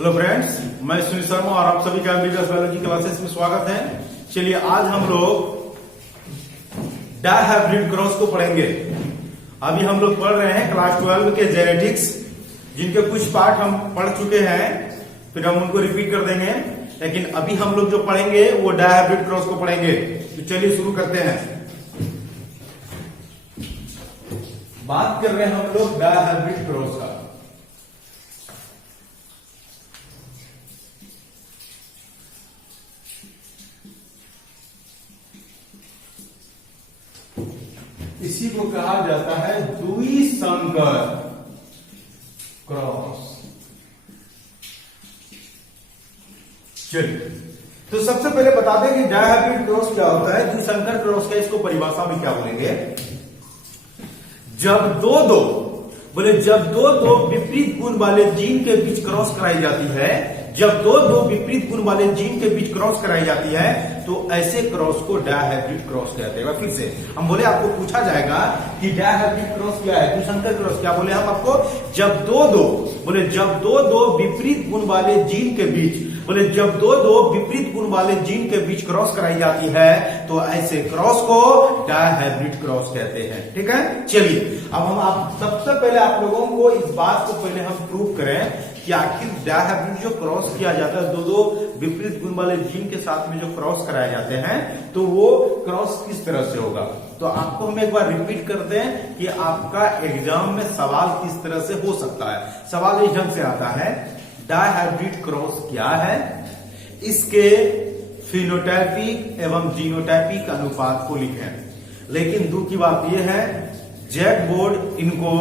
Hello friends, मैं सुनील शर्मा और आप सभी का एमबीबीएस बायोलॉजी क्लासेस में स्वागत है। चलिए आज हम लोग डायहाइब्रिड क्रॉस को पढ़ेंगे। अभी हम लोग पढ़ रहे हैं क्लास 12 के जेनेटिक्स, जिनके कुछ पार्ट हम पढ़ चुके हैं, फिर हम उनको रिपीट कर देंगे। लेकिन अभी हम लोग जो पढ़ेंगे वो डायहाइब्रिड क्रॉस को पढ़ेंगे। तो चलिए शुरू करते हैं। बात कर रहे हैं हम लोग डायहाइब्रिड क्रॉस का। इसी को कहा जाता है द्विसंकर क्रॉस। चलिए, तो सबसे पहले बता दें कि डायहाइब्रिड क्रॉस क्या होता है। द्विसंकर क्रॉस का इसको परिभाषा में क्या बोलेंगे? जब दो विपरीत गुण वाले जीन के बीच क्रॉस कराई जाती है, जब दो विपरीत गुण वाले जीन के बीच क्रॉस कराई जाती है, तो ऐसे क्रॉस को डायहाइब्रिड क्रॉस कहते हैं। फिर से हम बोले, आपको पूछा जाएगा कि डायहाइब्रिड क्रॉस क्या है, द्विसंकर क्रॉस क्या बोले हम आपको? जब दो विपरीत गुण वाले जीन के बीच जब दो विपरीत गुण वाले जीन के बीच क्रॉस कराई जाती है, तो ऐसे क्रॉस को डायहाइब्रिड क्रॉस कहते हैं। ठीक है, चलिए अब हम सबसे पहले आप लोगों को इस बात को पहले हम प्रूव करें कि आखिर डायहाइब्रिड जो क्रॉस किया जाता है, दो विपरीत गुण वाले जीन के साथ में जो क्रॉस कराए जाते हैं, तो वो क्रॉस किस तरह से होगा। तो आपको हम एक बार रिपीट कर दें कि आपका एग्जाम में सवाल किस तरह से हो सकता है। सवाल इस ढंग से आता है, डायहाइब्रिड क्रॉस क्या है, इसके फिनोटाइपिक एवं जीनोटाइपिक अनुपात को लिखें। लेकिन दुख की बात यह है, जैक बोर्ड इनको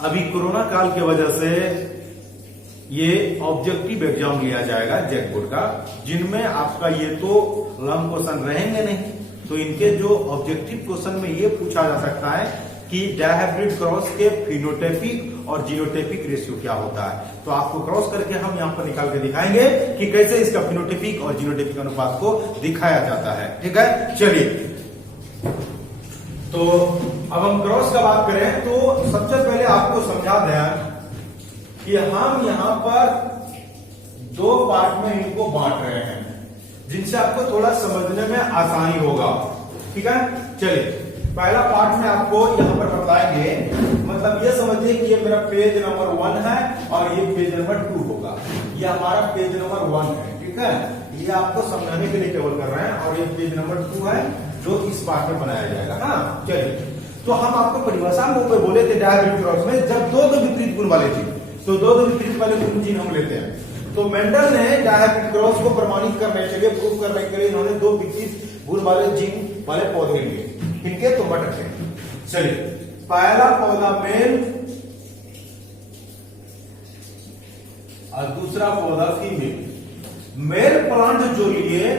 अभी कोरोना काल की वजह से ये ऑब्जेक्टिव एग्जाम लिया जाएगा जैक बोर्ड का, जिनमें आपका ये तो लॉन्ग क्वेश्चन रहेंगे नहीं, तो इनके जो ऑब्जेक्टिव क्वेश्चन में ये पूछा जा सकता है कि डायहाइब्रिड क्रॉस के फिनोटाइपिक और जीनोटाइपिक रेशियो क्या होता है। तो आपको क्रॉस करके हम यहां पर निकाल के दिखाएंगे कि कैसे इसका फिनोटाइपिक और जीनोटाइपिक अनुपात को दिखाया जाता है। ठीक है, चलिए तो अब हम क्रॉस का बात करें तो सबसे पहले आपको समझा दें कि हम यहां पर दो पार्ट में इनको बांट रहे हैं, जिनसे आपको थोड़ा समझने में आसानी होगा। ठीक है, चलिए पहला पार्ट में आपको यहां पर बताएंगे, मतलब ये समझिए कि ये मेरा पेज नंबर 1 है और ये पेज नंबर 2 होगा। ये हमारा पेज नंबर 1 है। ठीक है, ये आपको समझाने के लिए केवल कर रहे हैं, और ये पेज नंबर 2 है जो इस पार्ट में बनाया जाएगा। हाँ, चलिए तो हम आपको परिभाषा में ऊपर बोले थे डायहाइब्रिड क्रॉस में जब दो विपरीत गुण वाले जीन, तो दो विपरीत वाले गुण जीन हम लेते हैं। तो मेंडल ने डायहाइब्रिड क्रॉस को प्रमाणित करने के लिए, प्रूव करने के लिए इन्होंने दो विपरीत गुण वाले जीन वाले पौधे लिए। इनके तो बट थे। चलिए, पहला पौधा मेल और दूसरा पौधा फीमेल। मेल प्लांट जो लिए,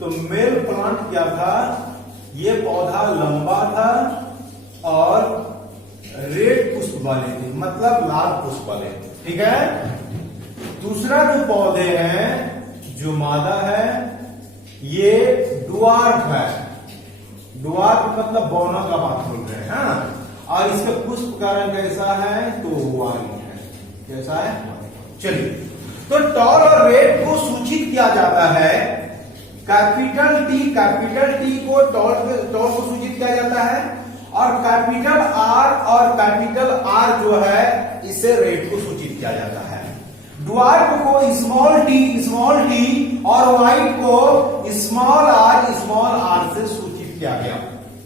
तो मेल प्लांट क्या था, ये पौधा लंबा था और रेड पुष्प वाले थे, मतलब लाल पुष्प वाले। ठीक है, दूसरा जो पौधे हैं, जो मादा है, ये डुआर्फ है। डुआर्फ मतलब बौना का बात बोल रहे हैं। हाँ? और इसके पुष्प का रंग कैसा है, तो वाइट है। कैसा है? चलिए, तो टॉल और रेड को सूचित किया जाता है कैपिटल टी को टॉल को सूचित किया जाता है, और कैपिटल आर और कैपिटल आर जो है इसे रेड को सूचित किया जाता है। ड्वार्फ को स्मॉल टी और व्हाइट को स्मॉल आर से सूचित किया गया।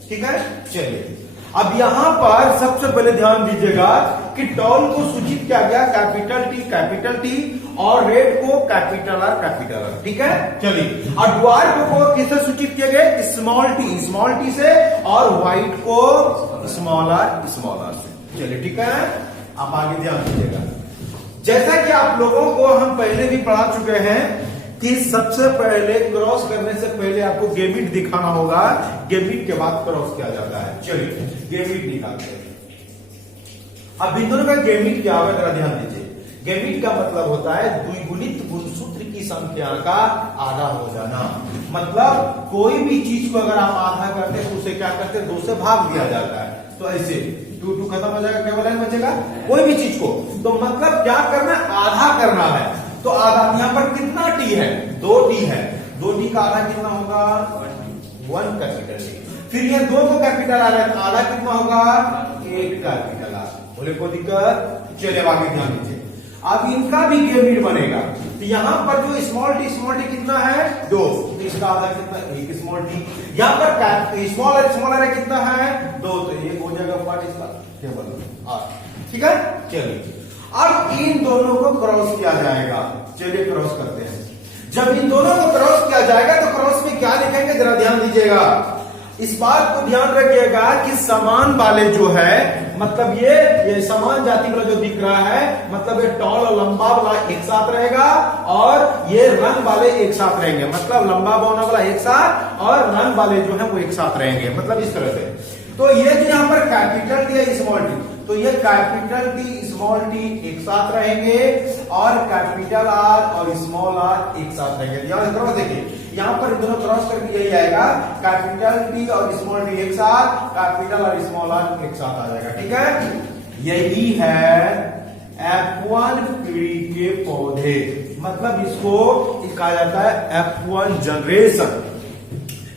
ठीक है, चलिए अब यहां पर सबसे पहले ध्यान दीजिएगा कि टॉल को सूचित किया गया कैपिटल टी और रेड को कैपिटल आर। ठीक है, चलिए, और ड्वार्फ को किससे सूचित किया गया? स्मॉल टी से, और व्हाइट को स्मॉल आर से। चलिए, ठीक है, आप आगे ध्यान दीजिएगा। जैसा कि आप लोगों को हम पहले भी पढ़ा चुके हैं कि सबसे पहले क्रॉस करने से पहले आपको गेमिट दिखाना होगा, गेमिट के बाद क्रॉस किया जाता है। चलिए गेमिट निकालते हैं। अब बिंदु का गेमिट क्या होगा, जरा ध्यान दीजिए। गेमिट का मतलब होता है द्विगुणित गुणसूत्र की संख्या का आधा हो जाना। मतलब कोई भी चीज को अगर आप आधा करते हैं तो उसे क्या करते हैं, 2 से भाग दिया जाता है। तो ऐसे 2 खत्म हो जाएगा, क्या बचेगा? कोई भी चीज को, तो मतलब क्या करना है, आधा करना है। तो आधा यहां पर कितना टी है, 2t है, 2t का आधा कितना होगा, 1 कैपिटल टी। फिर ये 2 को कैपिटल आ रहा है, तो आधा कितना होगा, 1 कैपिटल आर। बोले कोई दिक्कत, चलिए आगे ध्यान दीजिए। अब इनका भी गेमिड बनेगा, तो यहां पर जो स्मॉल टी कितना है, 2, तो इसका आधा कितना, 1 स्मॉल टी। यहां पर स्मॉल आर कितना है, 2, तो 1 हो जाएगा पार्ट इसका केवल आर। ठीक है, चलिए अब इन दोनों को क्रॉस किया जाएगा। चलिए क्रॉस करते हैं। जब इन दोनों को क्रॉस किया जाएगा तो क्रॉस में क्या लिखेंगे, जरा ध्यान दीजिएगा। इस बात को ध्यान रखिएगा कि समान वाले जो है, मतलब ये समान जाति वाला जो दिख रहा है, मतलब ये टॉल और लंबा वाला एक साथ रहेगा और ये रंग वाले एक साथ रहेंगे। मतलब लंबा बौना वाला एक साथ और रंग वाले जो है वो एक साथ रहेंगे, मतलब इस तरह से। तो ये जो यहां पर कैपिटल टी है, स्मॉल टी, तो ये कैपिटल टी स्मॉल टी एक साथ रहेंगे और कैपिटल आर और स्मॉल आर एक साथ रहेंगे। ध्यान से देखिए, यहां पर दोनों क्रॉस करके यही आएगा, कैपिटल टी और स्मॉल टी एक साथ, कैपिटल और स्मॉल आर एक साथ आ जाएगा। ठीक है, यही है F1 पीढ़ी के पौधे, मतलब इसको कहा जाता है F1 जनरेशन।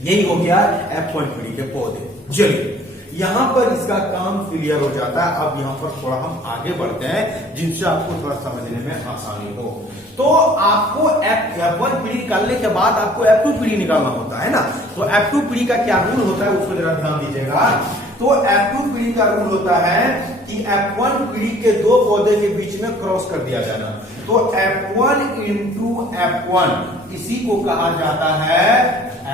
यही हो गया F1 पीढ़ी के पौधे। चलिए यहां पर इसका काम क्लियर हो जाता है। अब यहां पर थोड़ा हम आगे बढ़ते हैं, जिनसे आपको थोड़ा समझने में आसानी हो। तो आपको F1 पीढ़ी निकालने के बाद आपको F2 पीढ़ी निकालना होता है ना। तो F2 पीढ़ी का क्या रूल होता है, उसको जरा ध्यान दीजिएगा। तो F2 पीढ़ी का रूल होता है कि F1 पीढ़ी के 2 पौधे के बीच में क्रॉस कर दिया जाना। तो F1 इंटू F1 इसी को कहा जाता है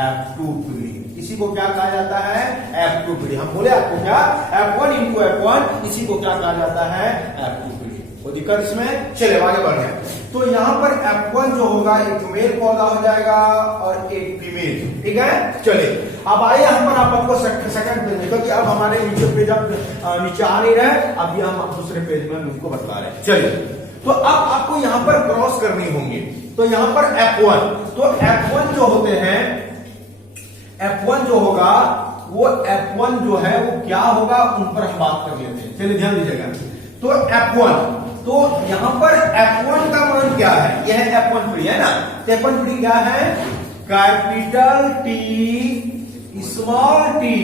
F2 पीढ़ी। इसी को क्या कहा जाता है, F2 पीढ़ी। हम बोले आपको क्या, F1 इंटू F1 इसी को क्या कहा जाता है, F2 पीढ़ी। कोई दिक्कत इसमें, चले आगे बढ़ रहे हैं। तो यहां पर F1 जो होगा एक मेल पौधा हो जाएगा और एक फीमेल। ठीक है, चले अब आइए हम पर आपको सेकंड पेज में, क्योंकि अब हमारे नीचे पेज अब नीचे आ नहीं रहे, अभी हम दूसरे पेज में उनको बता रहे हैं। चलिए, तो अब आपको यहां पर क्रॉस करनी होंगी। तो यहां पर F1, तो F1 जो होते हैं, F1 जो होगा वो F1 जो है वो क्या होगा, उन पर हम बात कर लेते हैं। चलिए ध्यान दीजिएगा। तो F1, तो यहां पर F1 का मान क्या है, यह है F1 पीढ़ी है ना। तो F1 पीढ़ी क्या है, capital T small T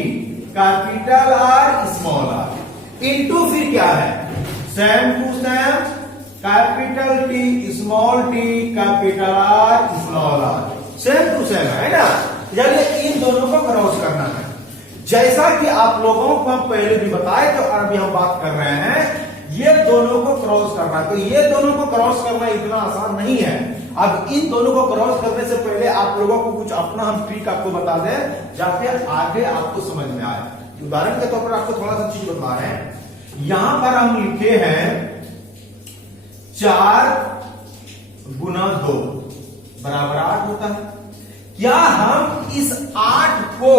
capital R small R into फिर क्या है, same to same capital T small T capital R small R, same to same है ना। यानी इन दोनों को क्रॉस करना है। जैसा कि आप लोगों को हम पहले भी बताए, तो अभी हम बात कर रहे हैं ये दोनों को क्रॉस करना। तो ये दोनों को क्रॉस करना इतना आसान नहीं है। अब इन दोनों को क्रॉस करने से पहले आप लोगों को कुछ अपना हम ट्रिक आपको बता दें, जाके आगे आपको समझ में आए। उदाहरण के तौर पर आपको थोड़ा सा चीज बता रहे हैं। यहां पर हम लिखे हैं 4 गुना 2 बराबर 8 होता है। क्या हम इस 8 को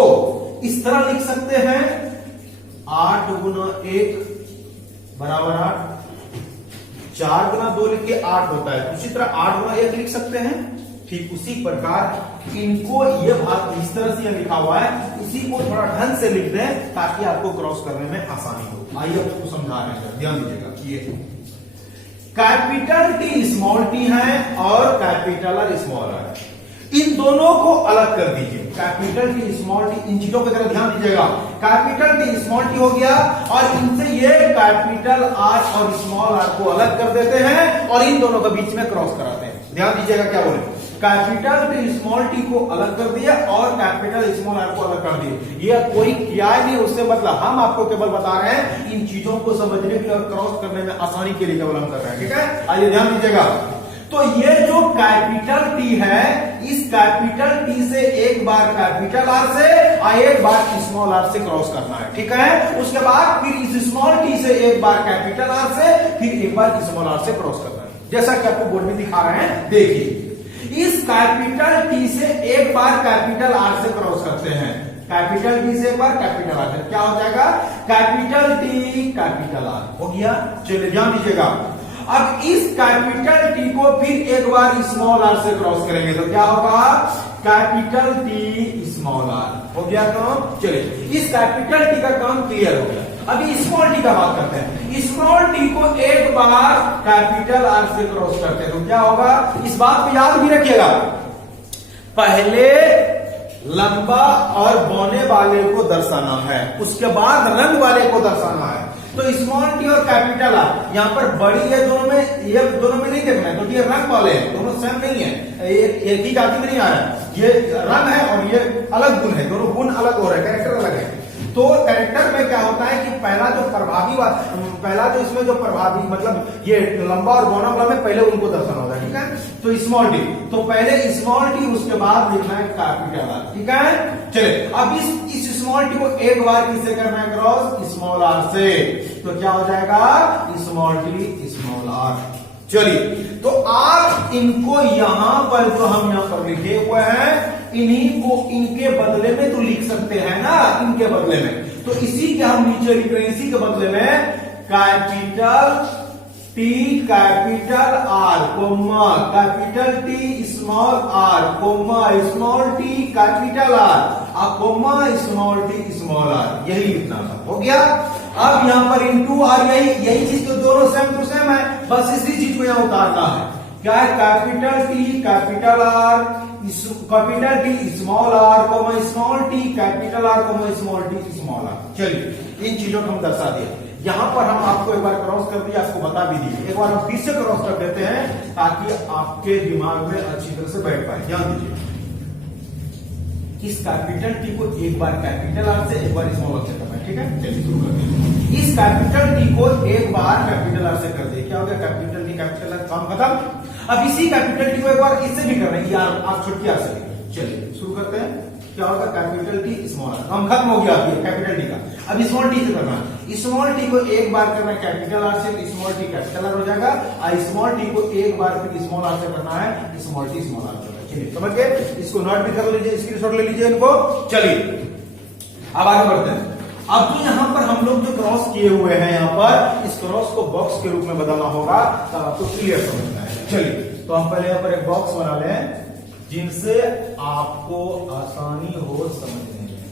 इस तरह लिख सकते हैं, 8 गुना 1 बराबर 8, 4 गुना 2 लिख के 8 होता है। उसी तरह 8 गुना 1 लिख सकते हैं। ठीक उसी प्रकार इनको ये भाग इस तरह से लिखा हुआ है, इसी को थोड़ा ढंग से लिख दें ताकि आपको क्रॉस करने में आसानी हो। आइए आपको समझा रहे हैं, ध्यान दीजिएगा। ये कैपिटल टी स्मॉल टी है और कैपिटल आर स्मॉल आर है। इन दोनों को अलग कर दीजिए, कैपिटल टी स्मॉल टी, इन चीजों की तरफ ध्यान दीजिएगा। कैपिटल टी स्मॉल टी हो गया और इनसे ये कैपिटल आर और स्मॉल आर को अलग कर देते हैं और इन दोनों के बीच में क्रॉस कराते हैं। ध्यान दीजिएगा क्या बोले, कैपिटल टी स्मॉल टी को अलग कर दिया और कैपिटल स्मॉल आर को अलग कर दिए। ये कोई किया नहीं, उससे मतलब हम आपको केवल बता रहे हैं इन चीजों को समझने के लिए और क्रॉस करने में आसानी के लिए केवल हम कर रहे हैं। ठीक है, आइए ध्यान दीजिएगा। तो ये जो कैपिटल टी है, इस कैपिटल टी से एक बार कैपिटल आर से और एक बार स्मॉल आर से क्रॉस करना है। ठीक है, उसके बाद फिर इस स्मॉल टी से एक बार कैपिटल आर से, फिर एक बार स्मॉल आर से क्रॉस करना है। जैसा कि आपको बोर्ड में दिखा रहे हैं, देखिए इस कैपिटल टी से एक बार कैपिटल आर से क्रॉस करते हैं, कैपिटल टी से एक बार कैपिटल आर, क्या हो जाएगा, कैपिटल टी कैपिटल आर हो गया। चलिए ध्यान दीजिएगा। अब इस कैपिटल टी को फिर एक बार स्मॉल आर से क्रॉस करेंगे तो क्या होगा, कैपिटल टी स्मॉल आर हो गया काम। चलिए इस कैपिटल टी का काम क्लियर हो गया। अभी स्मॉल टी का बात करते हैं। स्मॉल टी को एक बार कैपिटल आर से क्रॉस करते हैं तो क्या होगा, इस बात को याद भी रखिएगा, पहले लंबा और बौने वाले को दर्शाना है, उसके बाद रंग वाले को दर्शाना है। तो स्मॉल टी और कैपिटल आर यहाँ पर बड़ी है दोनों में, ये दोनों में नहीं देखना है, तो ये रंग वाले हैं, दोनों सेम नहीं है, एक ही जाति में नहीं आ रहा है, ये रंग है और ये अलग गुण है, दोनों गुण अलग हो रहे हैं, कैरेक्टर अलग है। तो कैरेक्टर में क्या होता है कि पहला जो इसमें जो प्रभावी मतलब ये लंबा और बौना वाला में पहले उनको दर्शाना होता है, ठीक है। तो स्मॉल टी, तो पहले स्मॉल टी उसके बाद लिखना है कैपिटल आर, ठीक है। चलिए अब इस स्मॉल टी को एक बार किससे करना है क्रॉस, स्मॉल आर से, तो क्या हो जाएगा स्मॉल टी स्मॉल आर। चलिए तो आप इनको यहां पर जो हम यहां पर लिखे हुए हैं इन्हीं को इनके बदले में तो लिख सकते हैं ना, इनके बदले में, तो इसी के हम नीचे लिख रहे हैं, इसी के बदले में capital T capital R comma capital T small R comma small T capital R comma small T small R, यही लिखना था, हो गया। अब यहां पर इनटू आर, यही चीज तो दोनों सेम टू सेम है, बस इसी चीज को यहां उतारना है, क्या है capital T capital R capital T small R comma small T capital R comma small T small R. चलिए इन चीजों को हम दर्शा दिए, यहां पर हम आपको एक बार क्रॉस कर दिया, आपको बता भी दिए, एक बार हम फिर से क्रॉस कर देते हैं ताकि आपके दिमाग में अच्छी तरह से बैठ पाए। ध्यान दीजिए, इस कैपिटल टी को एक बार कैपिटल आर से एक बार स्मॉल आर से करना है, ठीक है। चलिए शुरू करते हैं। इस कैपिटल टी को एक बार कैपिटल आर से कर दे, क्या हो गया कैपिटल टी कैपिटल आर, काम खत्म। अब इसी कैपिटल टी को एक बार इससे भी करना है, ये आर छुटकी आर से। चलिए शुरू करते हैं, क्या होगा कैपिटल टी स्मॉल आर, काम खत्म हो गया कैपिटल टी का। अब स्मॉल टी से करना है, स्मॉल टी को एक बार करना है कैपिटल आर से, स्मॉल टी कैपिटल आर हो जाएगा, और स्मॉल टी को एक बार फिर स्मॉल आर से करना है, स्मॉल टी स्मॉल आर। चलिए समझ गए, इसको नोट भी कर लीजिए, स्क्रीनशॉट ले लीजिए इनको। चलिए अब आगे बढ़ते हैं। अब तो यहां पर हम लोग जो क्रॉस किए हुए हैं, यहां पर इस क्रॉस को बॉक्स के रूप में बदलना होगा, तब आपको क्लियर समझना है। चलिए तो हम पहले यहां पर एक बॉक्स बना लें जिनसे आपको आसानी हो समझने में।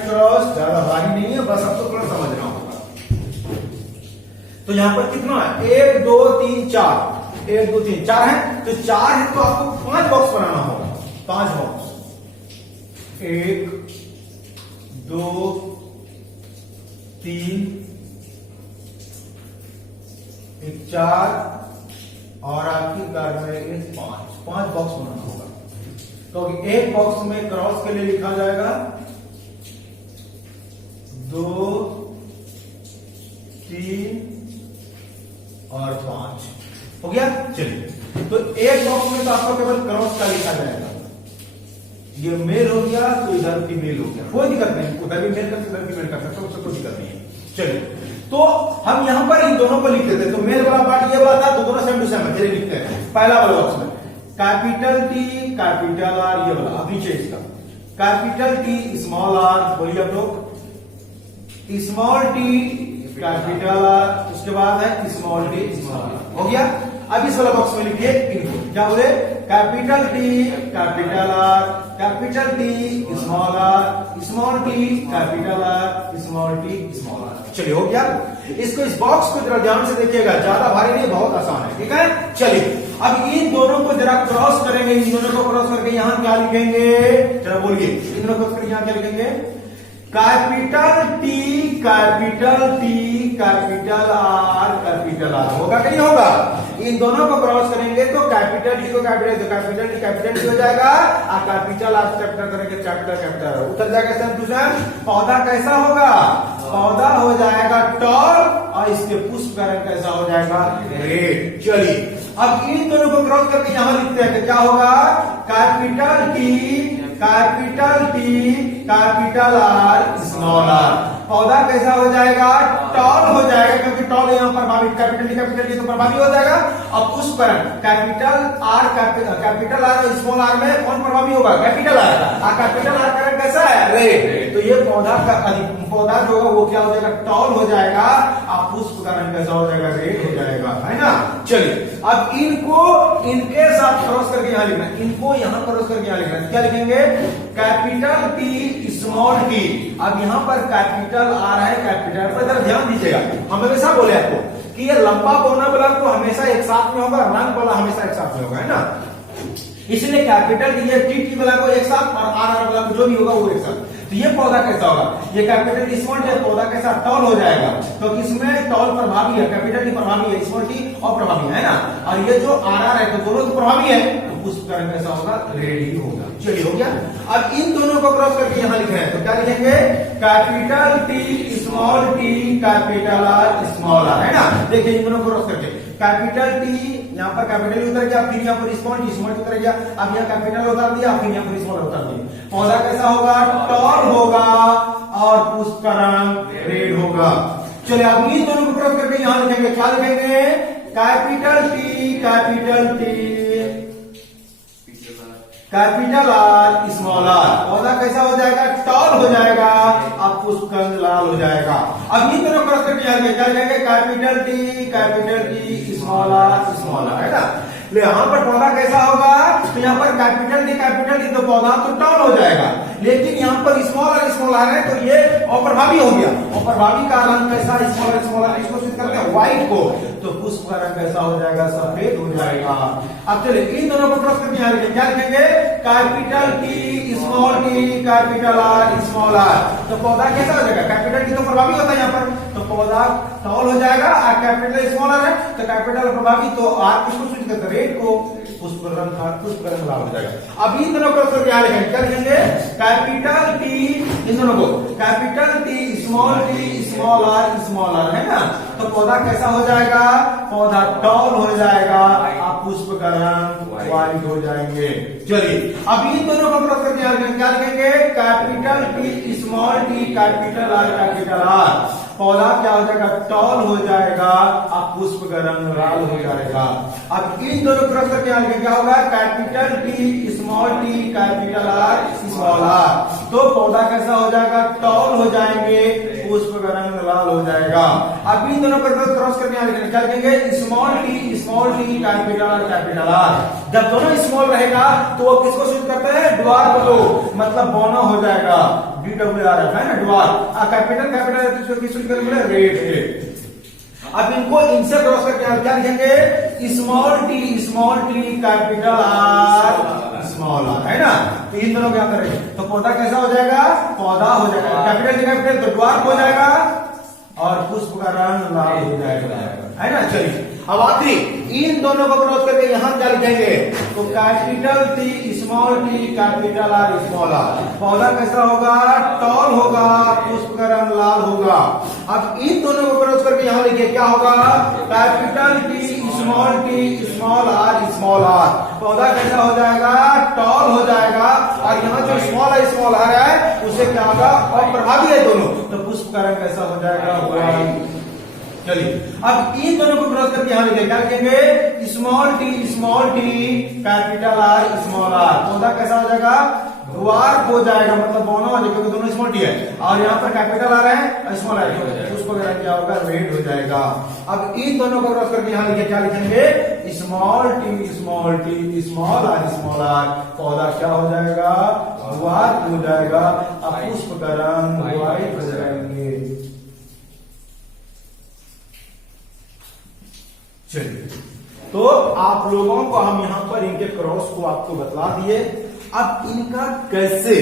क्रॉस ज्यादा भारी नहीं है, बस आपको थोड़ा समझना होगा। तो यहां पर कितना है, 1 2 3 4, 1 2 3 4 है, तो 4 है तो आपको 5 बॉक्स बनाना होगा, 5 बॉक्स, 1 2 3 4 और आपकी कार्बन 5 बॉक्स बनाना होगा। तो एक बॉक्स में क्रॉस के लिए लिखा जाएगा 2 3 और 5, हो गया। चलिए तो एक बॉक्स में तो आपको केवल क्रॉस का लिखा जाएगा, ये मेल हो गया तो इधर भी मेल हो गया, कोई दिक्कत नहीं, उधर भी मेल कर सकते इधर भी मेल कर सकते, उससे कोई दिक्कत नहीं है। चलिए तो हम यहां पर इन दोनों को लिख देते हैं, तो मेल वाला पार्ट ये वाला था, तो दोनों सेम टू सेम है, लिखते हैं। पहला वाला बॉक्स में कैपिटल टी कैपिटल आर, ये वाला अब नीचे इसका कैपिटल टी स्मॉल आर, बोलिए आप लोग, स्मॉल टी कैपिटल आर, उसके बाद है स्मॉल टी स्मॉल आर, हो गया। अब इस वाला बॉक्स में लिखिए इनको, क्या बोले, capital T capital R capital T small R small T capital R small T small R. चलिए हो गया। इसको इस बॉक्स को जरा ध्यान से देखिएगा, ज्यादा भारी नहीं, बहुत आसान है, ठीक है। चलिए अब इन दोनों को जरा क्रॉस करेंगे, इन दोनों को क्रॉस करके यहां क्या लिखेंगे, जरा बोलिए, इन दोनों को क्रॉस करके यहां क्या लिखेंगे, कैपिटल टी कैपिटल आर होगा कि नहीं होगा। इन दोनों को क्रॉस करेंगे तो कैपिटल टी को कैपिटल टी हो जाएगा, और कैपिटल आर कैपिटल करेंगे कैपिटल उतर जाएगा। सर दूसरा पौधा कैसा होगा, पौधा हो जाएगा टॉल, और इसके पुष्प का रंग कैसा हो जाएगा, रेड। चलिए अब इन दोनों को क्रॉस करके यहां लिखते हैं कि क्या होगा, capital T capital R small R, पौधा कैसा हो जाएगा, टॉल हो जाएगा, क्योंकि टॉल यहाँ प्रभावी, कैपिटल टी तो प्रभावी हो जाएगा। और पुष्प का रंग कैपिटल आर स्मॉल आर में कौन प्रभावी होगा, कैपिटल आर, और कैपिटल आर का रंग कैसा है, रेड। तो ये पौधा जो होगा वो क्या हो जाएगा, टॉल हो जाएगा, और पुष्प का रंग कैसा हो जाएगा, रेड हो जाएगा, है ना। चलिए अब इनको इनके साथ क्रॉस करके यहां लिखना है, इनको यहां क्रॉस करके यहां लिखना है। क्या लिखेंगे? Capital T small T. अब यहां पर कैपिटल आ रहा है, कैपिटल पर जरा ध्यान दीजिएगा। हम हमेशा बोले आपको कि ये लंबा बोना वाला तो हमेशा एक साथ में होगा, रंग वाला हमेशा एक साथ में होगा, है ना। इसलिए कैपिटल टी वाला को एक साथ और आर वाला को जो भी होगा वो एक साथ। तो ये पौधा कैसा होगा? ये कैपिटल स्मॉल टी पौधा कैसा टॉल हो जाएगा, क्योंकि इसमें टॉल प्रभावी है, कैपिटल टी प्रभावी है, स्मॉल टी अप्रभावी है ना। और ये जो आर है तो दोनों तो प्रभावी है, तो उस कारण कैसा होगा? रेड ही होगा। चलिए हो गया। अब इन दोनों को क्रॉस करके यहां लिख रहे हैं, तो क्या लिखेंगे? Capital T small T capital R small R, है ना। देखिए इन दोनों को क्रॉस करके कैपिटल टी यहाँ पर कैपिटल उतर गया, फिर यहाँ पर स्मॉल टी उतर गया, अब यहाँ कैपिटल उतार दिया, फिर यहाँ पर स्मॉल उतार दिया। पौधा कैसा होगा? टॉल होगा और उसका रंग रेड होगा। चलिए अब इन दोनों को क्रॉस करके यहां लिखेंगे, क्या लिखेंगे? Capital T capital R small R. पौधा कैसा हो जाएगा? टॉल हो जाएगा, अब पुष्प रंग लाल हो जाएगा। अब इन दोनों क्रॉस करके यहां क्या लिखेंगे? कैपिटल टी स्मॉल आर, है ना। यहां पर पौधा कैसा होगा? तो यहाँ पर कैपिटल टी तो पौधा तो टॉल हो जाएगा, लेकिन यहाँ पर स्मॉल आर है तो ये अप्रभावी हो गया। अप्रभावी का रंग कैसा? स्मॉल आर इसको सिद्ध करते हैं व्हाइट को, तो पुष्प का रंग कैसा हो जाएगा? सफेद हो जाएगा। अब चलिए इन दोनों को क्रॉस करके यहाँ लिखेंगे, क्या लिखेंगे? Capital T capital R small R. तो पौधा कैसा हो जाएगा? कैपिटल टी तो प्रभावी होता है यहाँ पर, तो पौधा टॉल हो जाएगा। और कैपिटल स्मॉल आर है तो कैपिटल प्रभावी, तो आर किसको सूचित करते हैं? रेड को। पुष्प रंग लाल हो जाएगा। अब इन दोनों को क्रॉस करके यहाँ लिखेंगे, क्या लिखेंगे? कैपिटल टी, इन दोनों को कैपिटल टी स्मॉल आर, है ना। तो पौधा कैसा हो जाएगा? पौधा टॉल हो जाएगा, आप पुष्प का रंग व्हाइट हो जाएंगे। चलिए अब इन दोनों को क्रॉस करके यहाँ लिखेंगे, क्या लिखेंगे? Capital T small T capital are. पौधा क्या हो जाएगा? टॉल हो जाएगा, अब पुष्प का रंग लाल हो जाएगा। अब इन दोनों क्रॉस करके यहाँ लिखेंगे, क्या होगा? Capital T small T capital R small R. तो पौधा कैसा हो जाएगा? टॉल हो जाएंगे, पुष्प का रंग लाल हो जाएगा। अब इन दोनों पर क्रॉस करके यहाँ लिखेंगे, क्या लिखेंगे? Small T capital are. जब दोनों स्मॉल रहेगा तो वो किसको सूचित करते हैं? ड्वार्फ को, मतलब बौना हो जाएगा, DWRF है ना, ड्वार्फ। Capital red. अब इनको इनसे क्रॉस करके क्या लिखेंगे? Small T capital R small R, है ना। तो इन दोनों क्या करेंगे? तो पौधा कैसा हो जाएगा? पौधा हो जाएगा कैपिटल तो ड्वार्फ हो जाएगा और पुष्प का रंग लाल हो जाएगा, है ना। चलिए अब आखिरी इन दोनों को क्रॉस करके यहां क्या लिखेंगे? तो capital T capital R small R. पौधा कैसा होगा? टॉल होगा, पुष्प का रंग लाल होगा। अब इन दोनों को क्रॉस करके यहां लिखिए, क्या होगा? Capital T small R. पौधा कैसा हो जाएगा? टॉल हो जाएगा, और यहाँ जो स्मॉल आर है उसे क्या होगा? अप्रभावी है दोनों, तो पुष्प का रंग कैसा हो जाएगा? व्हाइट। चलिए अब इन दोनों को क्रॉस करके यहां लिखेंगे, क्या लिखेंगे? Small T capital R small R. पौधा कैसा हो जाएगा? ड्वार्फ हो जाएगा, मतलब बौना हो जाएगा, क्योंकि दोनों स्मॉल टी है, और यहाँ पर कैपिटल आ रहा है स्मॉल आर, उसको क्या होगा? रेड हो जाएगा। अब इन दोनों को क्रॉस करके यहां लिखे, क्या लिखेंगे? Small T small R. पौधा क्या हो जाएगा? ड्वार्फ हो जाएगा, अब पुष्प का रंग व्हाइट हो जाएंगे। चलिए तो आप लोगों को हम यहां पर इनके क्रॉस को आपको बतला दिए। अब इनका कैसे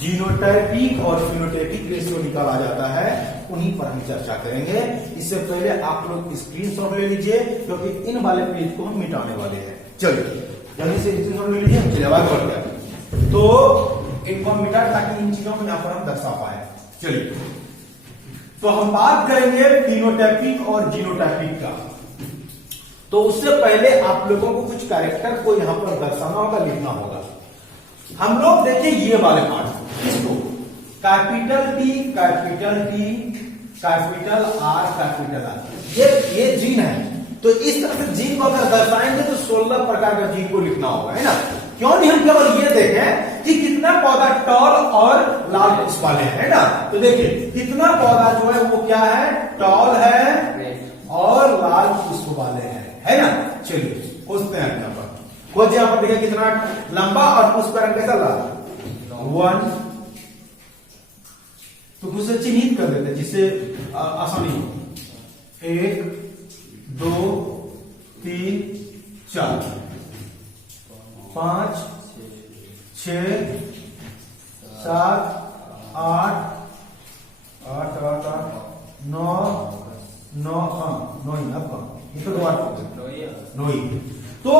जीनोटाइपिक और फिनोटाइपिक रेशियो निकाला जाता है उन्हीं पर हम चर्चा करेंगे। इससे पहले आप लोग स्क्रीनशॉट ले लीजिए, क्योंकि इन वाले पेज को हम मिटाने वाले हैं। चलिए जल्दी से स्क्रीनशॉट ले लीजिए। चलिए आवाज बढ़ गया तो इनको हम मिटा, ताकि इन चीजों को यहां पर हम दर्शा पाए। चलिए तो हम बात करेंगे फिनोटाइपिक और जीनोटाइपिक का। तो उससे पहले आप लोगों को कुछ कैरेक्टर को यहां पर दर्शाना होगा, लिखना होगा। हम लोग देखिए ये वाले पार्ट, इसको कैपिटल टी कैपिटल आर, ये जीन है। तो इस तरह से जीन को अगर दर्शाएंगे तो 16 प्रकार का जीन को लिखना होगा, है ना। क्यों नहीं हम केवल ये देखें कि कितना पौधा टॉल और लाल पुष्प वाले है ना। तो देखिए कितना पौधा जो है वो क्या है? टॉल है और लाल पुष्प वाले हैं, है ना। चलिए खोजते हैं यहाँ पर, खोज यहाँ पर देखिए कितना लंबा और पुष्परंग कैसा लाल 1, तो कुछ से चिन्हित कर देते हैं जिससे आसानी हो। 1 2 3 4 5 6 7 8 8 8 8 9 9 9 ही अब ये तो द्वार 9 ही। तो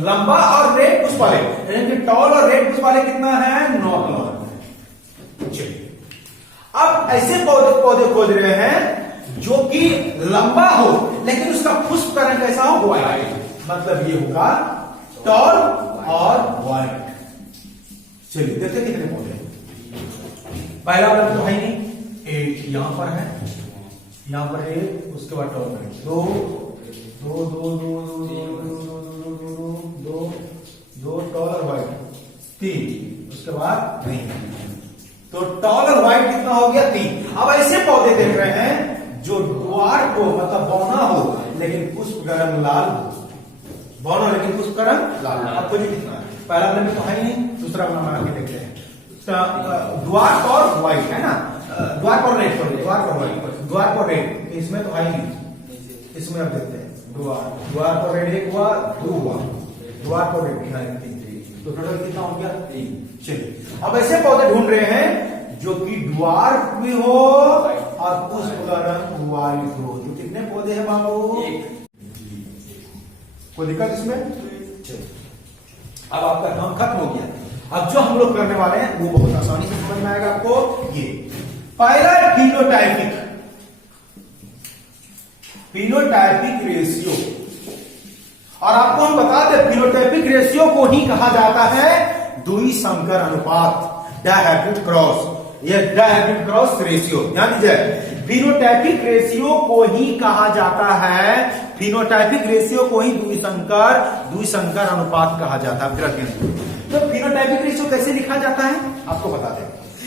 लंबा और रेड पुष्प वाले यानी कि टॉल और रेड पुष्प वाले कितना है 9 किलोमीटर। चलिए अब ऐसे पौधे खोज रहे हैं जो कि लंबा हो लेकिन उसका पुष्प का रंग कैसा हो व्हाइट, मतलब ये होगा टॉल और व्हाइट। चलिए देखते कितने पौधे हैं। पहला वाला तो है नहीं, एक यहां पर है, यहां पर एक, उसके बाद टॉल करेंगे 2 2 2 2 2 टॉल और व्हाइट 3, उसके बाद नहीं, तो टॉल और व्हाइट कितना हो गया 3। अब ऐसे पौधे देख रहे हैं जो द्वार को मतलब बौना हो लेकिन पुष्प का रंग लाल हो, बौना लेकिन पुष्प का रंग लाल। आपको जी कितना है, पहला नंबर तो है नहीं, दूसरा नंबर आगे देखते हैं। द्वार और व्हाइट है ना, द्वार और रेड, द्वार और व्हाइट, द्वार और रेड, इसमें तो है नहीं, इसमें अब देखते हैं द्वार पर रेड 1 हुआ, 2 हुआ, द्वार पर रेड 3, तो टोटल कितना हो गया 3। चलिए अब ऐसे पौधे ढूंढ रहे हैं जो कि द्वार भी हो और पुष्प का रंग व्हाइट हो। तो कितने पौधे हैं बाबू, 1। कोई दिक्कत इसमें। अब आपका काम खत्म हो गया। अब जो हम लोग करने वाले हैं वो बहुत आसानी से समझ में आएगा आपको। ये पहला फिनोटाइपिक रेशियो, और आपको हम बता दें फिनोटाइपिक रेशियो को ही कहा जाता है द्विसंकर अनुपात, डायहाब्रिड क्रॉस। ये डायहाब्रिड क्रॉस रेशियो ध्यान दीजिए, फिनोटाइपिक रेशियो को ही कहा जाता है, फिनोटाइपिक रेशियो को ही द्विसंकर अनुपात कहा जाता है। तो फिनोटाइपिक रेशियो कैसे लिखा जाता है आपको बता दें।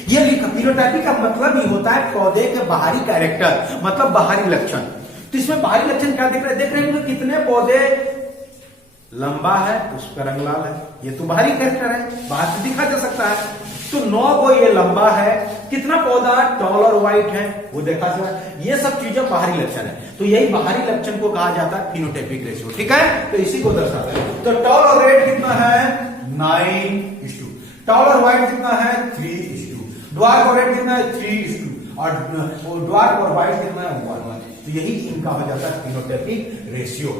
ये फिनोटाइपिक का मतलब ही होता है पौधे के बाहरी कैरेक्टर, मतलब बाहरी लक्षण। तो इसमें बाहरी लक्षण क्या देख रहे हैं कितने पौधे लंबा है उसका रंग लाल है, ये तो बाहरी कैरेक्टर है, बाहर से दिखा जा सकता है। तो 9 को ये लंबा है, कितना पौधा टॉल और व्हाइट है वो देखा जा, ये सब चीजें बाहरी लक्षण है। तो यही बाहरी लक्षण को कहा जाता है फिनोटाइपिक रेशियो, ठीक है। तो इसी को दर्शाता है। तो टॉल और रेड कितना है 9:2, टॉल और व्हाइट कितना है 3:2, ड्वार्फ और रेड कितना है 3:2, और ड्वार्फ और व्हाइट कितना है 1:1। तो यही इनका हो जाता है फिनोटाइपिक रेशियो,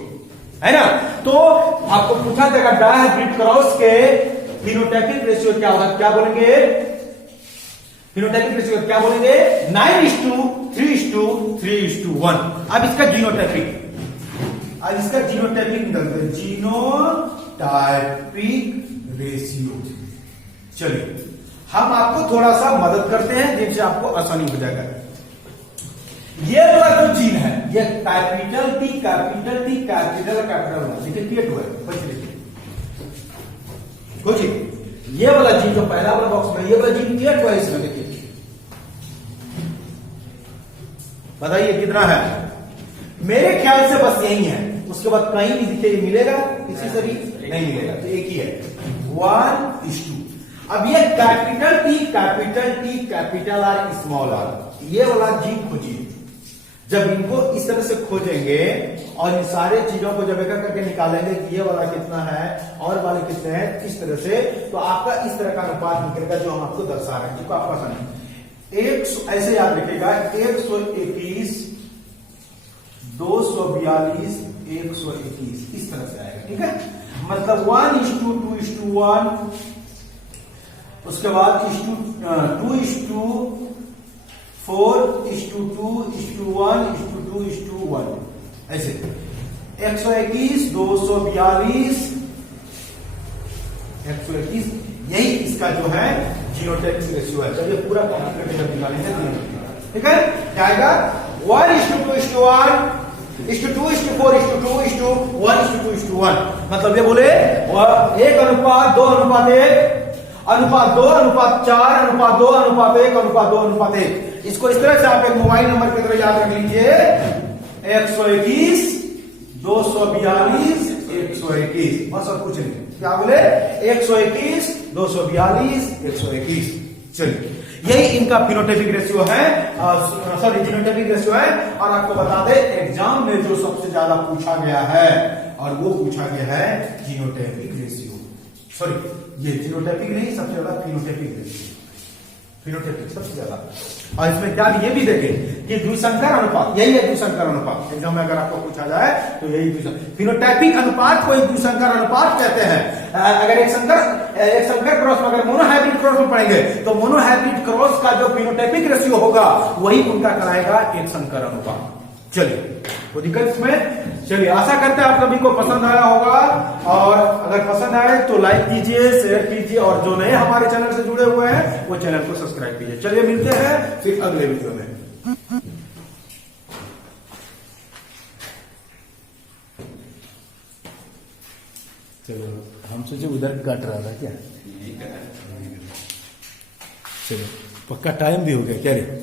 है ना। तो आपको पूछा जाएगा डायहाब्रिड क्रॉस के फिनोटाइपिक रेशियो क्या होगा, क्या बोलेंगे, फिनोटाइपिक रेशियो क्या बोलेंगे 9:3:1। अब इसका जीनोटाइपिक, निकलता है जीनोटाइपिक रेशियो। चलिए हम आपको थोड़ा सा मदद करते हैं जिनसे आपको आसानी हो जाएगा। ये वाला जो जीन है ये capital T capital T capital capital लेकिन क्रिएट हुआ है, देखिए ये वाला जीन जो पहला वाला बॉक्स में, ये वाला जीन क्रिएट हुआ है इसमें, देखिए बताइए कितना है। मेरे ख्याल से बस यही है, उसके बाद कहीं भी दिखे मिलेगा, किसी से भी नहीं मिलेगा, तो एक ही है 1:2। अब ये capital T capital R small R, ये वाला जीन खोजिए। जब इनको इस तरह से खोजेंगे और इन सारे चीजों को जब एक करके निकालेंगे कि ये वाला कितना है और वाले कितने हैं इस तरह से, तो आपका इस तरह का अनुपात निकलेगा जो हम आपको दर्शा रहे हैं, जिसको आपको आसानी ऐसे याद रखिएगा 121 242 121 इस तरह से आएगा, ठीक है। मतलब 1:2:1, उसके बाद 2:4 4:2:1:2:1 ऐसे 121 242 121, यही इसका जो है जीनोटाइपिक रेशियो है। चलिए पूरा कॉम्प्लीकेटेड निकालेंगे, ठीक है। क्या आएगा 1:2:1 2:4:2:1:1, मतलब ये बोले 1:2:1 अनुपात 2 अनुपात 4 अनुपात 2 अनुपात 1 अनुपात 2 अनुपात 1। इसको इस तरह से आप एक मोबाइल नंबर की तरह याद रख लीजिए 121 242 121, बस और कुछ नहीं। क्या बोले? 121 242 121। चलिए, यही इनका फिनोटाइपिक रेशियो है, सॉरी जीनोटाइपिक रेशियो है। और आपको बता दे एग्जाम में जो सबसे ज्यादा पूछा गया है और वो पूछा गया है जीनोटाइपिक रेशियो, सॉरी ये जीनोटाइपिक नहीं, सबसे ज्यादा फिनोटाइपिक रेशियो, फिनोटाइपिक सबसे ज्यादा। और इसमें क्या ये भी देखें कि द्विसंकर अनुपात, यही है द्विसंकर अनुपात। एग्जाम में अगर आपको पूछा जाए तो यही फिनोटाइपिक अनुपात को एक द्विसंकर अनुपात कहते हैं। अगर एक संकर क्रॉस में, अगर मोनोहाइब्रिड क्रॉस में पढ़ेंगे तो मोनोहाइब्रिड क्रॉस का जो फिनोटाइपिक रेशियो होगा वही उनका कराएगा एक संकर अनुपात। चलिए, वो दिक्कत इसमें। चलिए, आशा करते हैं आप सभी को पसंद आया होगा, और अगर पसंद आए तो लाइक कीजिए, शेयर कीजिए, और जो नए हमारे चैनल से जुड़े हुए हैं वो चैनल को सब्सक्राइब कीजिए। चलिए, मिलते हैं फिर अगले वीडियो में। चलो, हम सोचे उधर कट रहा था क्या? चलो, पक्का टाइम भी हो गया क्या रे?